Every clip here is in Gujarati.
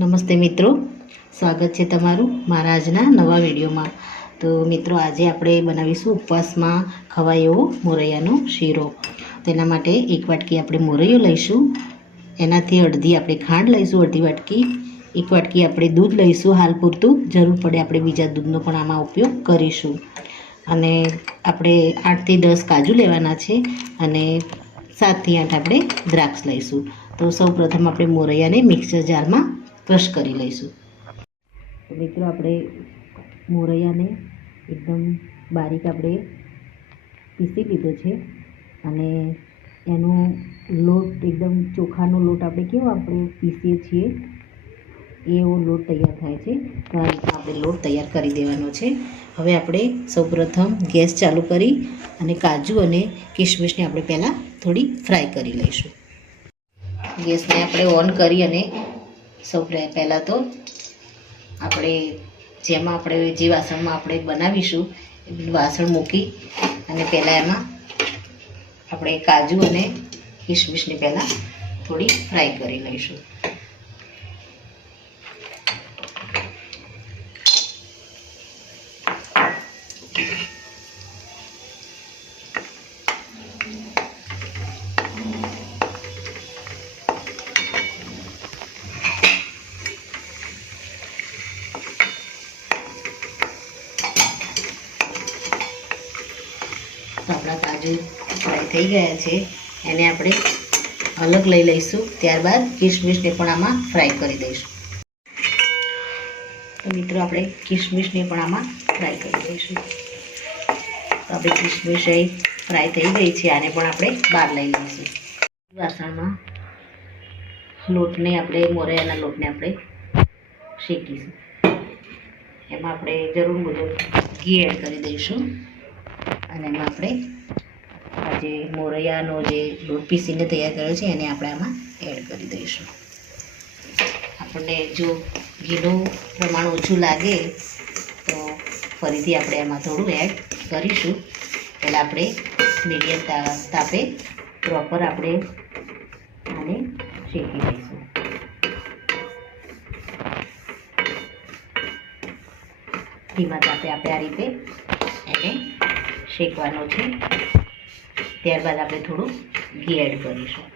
નમસ્તે મિત્રો, સ્વાગત છે તમારું મારા આજના નવા વિડીયોમાં. તો મિત્રો, આજે આપણે બનાવીશું ઉપવાસમાં ખવાય એવો મોરૈયાનો શીરો. તેના માટે એક વાટકી આપણે મોરૈયો લઈશું, એનાથી અડધી આપણે ખાંડ લઈશું, અડધી વાટકી, એક વાટકી આપણે દૂધ લઈશું. હાલ પૂરતું, જરૂર પડે આપણે બીજા દૂધનો પણ આમાં ઉપયોગ કરીશું. અને આપણે 8 થી 10 કાજુ લેવાના છે અને 7 થી 8 આપણે દ્રાક્ષ લઈશું. તો સૌપ્રથમ આપણે મોરૈયાને મિક્સર જારમાં ક્રશ કરી લઈશું. તો મિત્રો, આપણે મોરૈયાને એકદમ બારીક આપણે પીસી લીધો છે અને એનો લોટ એકદમ ચોખાનો લોટ આપણે કેવો આપણે પીસીએ છીએ એવો લોટ તૈયાર થાય છે. તો આ રીતના આપણે લોટ તૈયાર કરી દેવાનો છે. હવે આપણે સૌપ્રથમ ગેસ ચાલુ કરી અને કાજુ અને કિશમિશને આપણે પહેલાં થોડી ફ્રાય કરી લઈશું. ગેસને આપણે ઓન કરી અને પહેલાં તો આપણે જેમાં આપણે જે વાસણમાં આપણે બનાવીશું એ વાસણ મૂકી અને પહેલાં એમાં આપણે કાજુ અને કિશમિશને પહેલાં થોડી ફ્રાય કરી લઈશું. આપણા કાજુ ફ્રાય થઈ ગયા છે, એને આપણે અલગ લઈ લઈશું. ત્યારબાદ કિશમિશને પણ આમાં ફ્રાય કરી દઈશું. તો મિત્રો, આપણે કિશમિશને પણ આમાં ફ્રાય કરી દઈશું. તો આપણે કિશમિશ ફ્રાય થઈ ગઈ છે, આને પણ આપણે બહાર લઈ લઈશું. વાસણમાં લોટને આપણે મોરૈયાના લોટને આપણે શેકીશું. એમાં આપણે જરૂર મુજબ ઘી એડ કરી દઈશું અને એમાં આપણે આ જે મોરૈયાનો જે લોટ પીસીને તૈયાર કર્યો છે એને આપણે આમાં એડ કરી દઈશું. આપણને જો ઘીનું પ્રમાણ ઓછું લાગે તો ફરીથી આપણે એમાં થોડું એડ કરીશું. પહેલાં આપણે મીડિયમ તાપે પ્રોપર આપણે આને શેકી દઈશું. ધીમા તાપે આપણે આ રીતે એને શેકવાનો છે. ત્યારબાદ આપણે થોડું ઘી એડ કરીશું.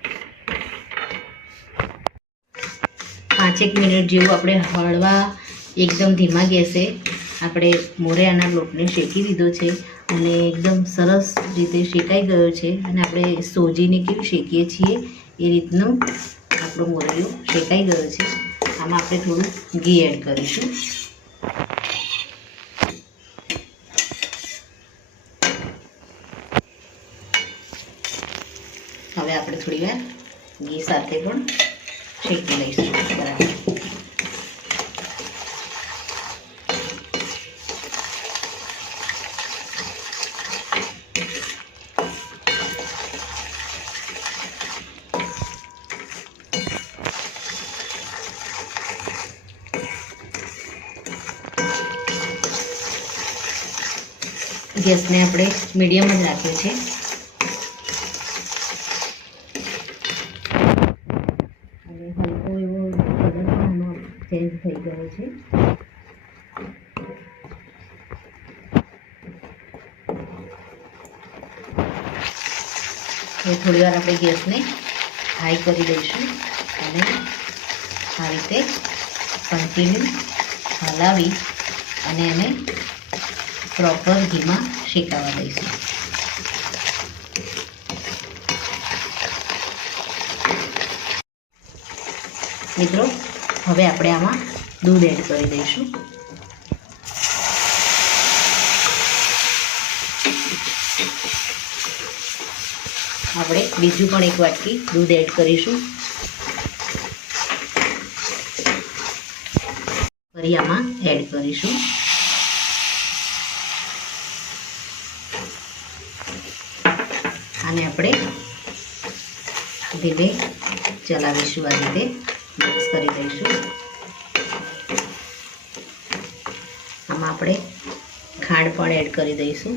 5 મિનિટ જેવું આપણે હળવા એકદમ ધીમા ગેસે આપણે મોરૈયાના લોટને શેકી લીધો છે અને એકદમ સરસ રીતે શેકાઈ ગયો છે. અને આપણે સોજીને કેવું શેકીએ છીએ એ રીતનું આપણો મોરૈયો શેકાઈ ગયો છે. આમાં આપણે થોડું ઘી એડ કરીશું. હવે આપણે થોડી વાર ઘી સાથે પણ શેકી લઈશું બરાબર. ગેસને આપણે મીડિયમ જ રાખ્યો છે. અને હલકો એવો કલર પણ આનો ચેન્જ થઈ ગયો છે. હવે થોડી વાર આપણે ગેસને હાઈ કરી દઈશું અને આ રીતે કન્ટિન્યુ હલાવી અને એને પ્રોપર ઘીમાં શેકાવા દઈશું. મિત્રો, હવે આપણે આમાં દૂધ એડ કરી દઈશું. આપણે બીજું પણ એક વાટકી દૂધ એડ કરીશું. ફરી આમાં એડ કરીશું. આને આપણે ધીમે ચલાવીશું. આ રીતે મિક્સ કરી દઈશું. આમાં આપણે ખાંડ પણ એડ કરી દઈશું.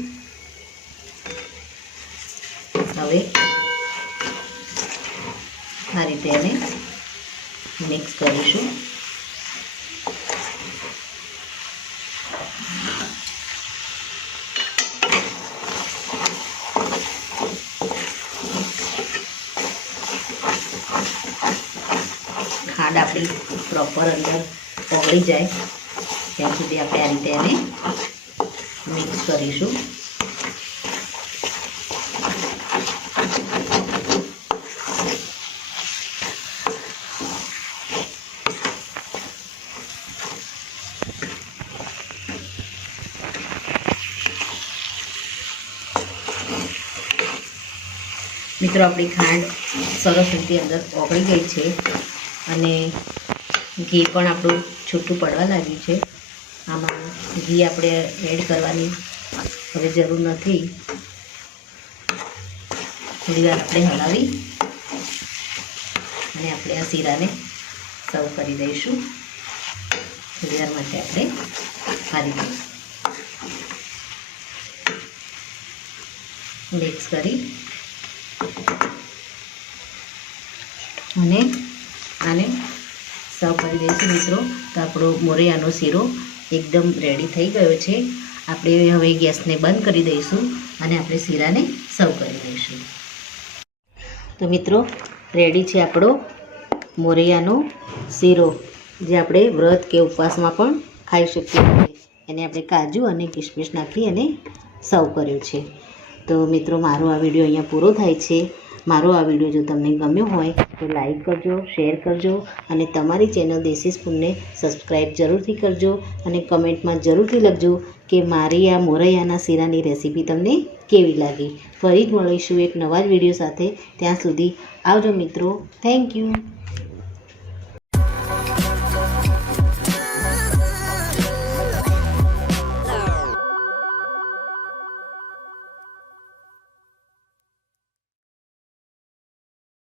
હવે આ રીતે એને મિક્સ કરીશું. ખાંડ આપણી પ્રોપર અંદર ઓગળી જાય ત્યાં સુધી આપણે આ રીતે એને મિક્સ કરીશું. મિત્રો આપણી ખાંડ સરસ રીતે અંદર ઓગળી ગઈ છે અને ઘી પણ આપણું છૂટું પડવા લાગ્યું છે. આમાં ઘી આપણે એડ કરવાની હવે જરૂર નથી. થોડી વાર આપણે હલાવી અને આપણે આ શીરાને સર્વ કરી દઈશું. થોડી વાર માટે આપણે ખાલી મિક્સ કરી અને આને સર્વ કરી દઈશું. મિત્રો તો આપણો મોરૈયાનો શીરો એકદમ રેડી થઈ ગયો છે. આપણે હવે ગેસને બંધ કરી દઈશું અને આપણે શીરાને સર્વ કરી દઈશું. તો મિત્રો રેડી છે આપણો મોરૈયાનો શીરો, જે આપણે વ્રત કે ઉપવાસમાં પણ ખાઈ શકીએ છીએ. એને આપણે કાજુ અને કિસમિસ નાખી અને સર્વ કર્યો છે. તો મિત્રો મારો આ વિડીયો અહીંયા પૂરો થાય છે. મારો આ વિડીયો જો તમને ગમ્યો હોય તો લાઈક કરજો, શેર કરજો અને તમારી ચેનલ દેશી સ્પૂનને સબસ્ક્રાઈબ જરૂરથી કરજો અને કમેન્ટમાં જરૂરથી લખજો કે મારી આ મોરૈયાના શીરાની રેસીપી તમને કેવી લાગી. ફરી જ મળીશું એક નવા જ વિડીયો સાથે. ત્યાં સુધી આવજો મિત્રો. Thank you.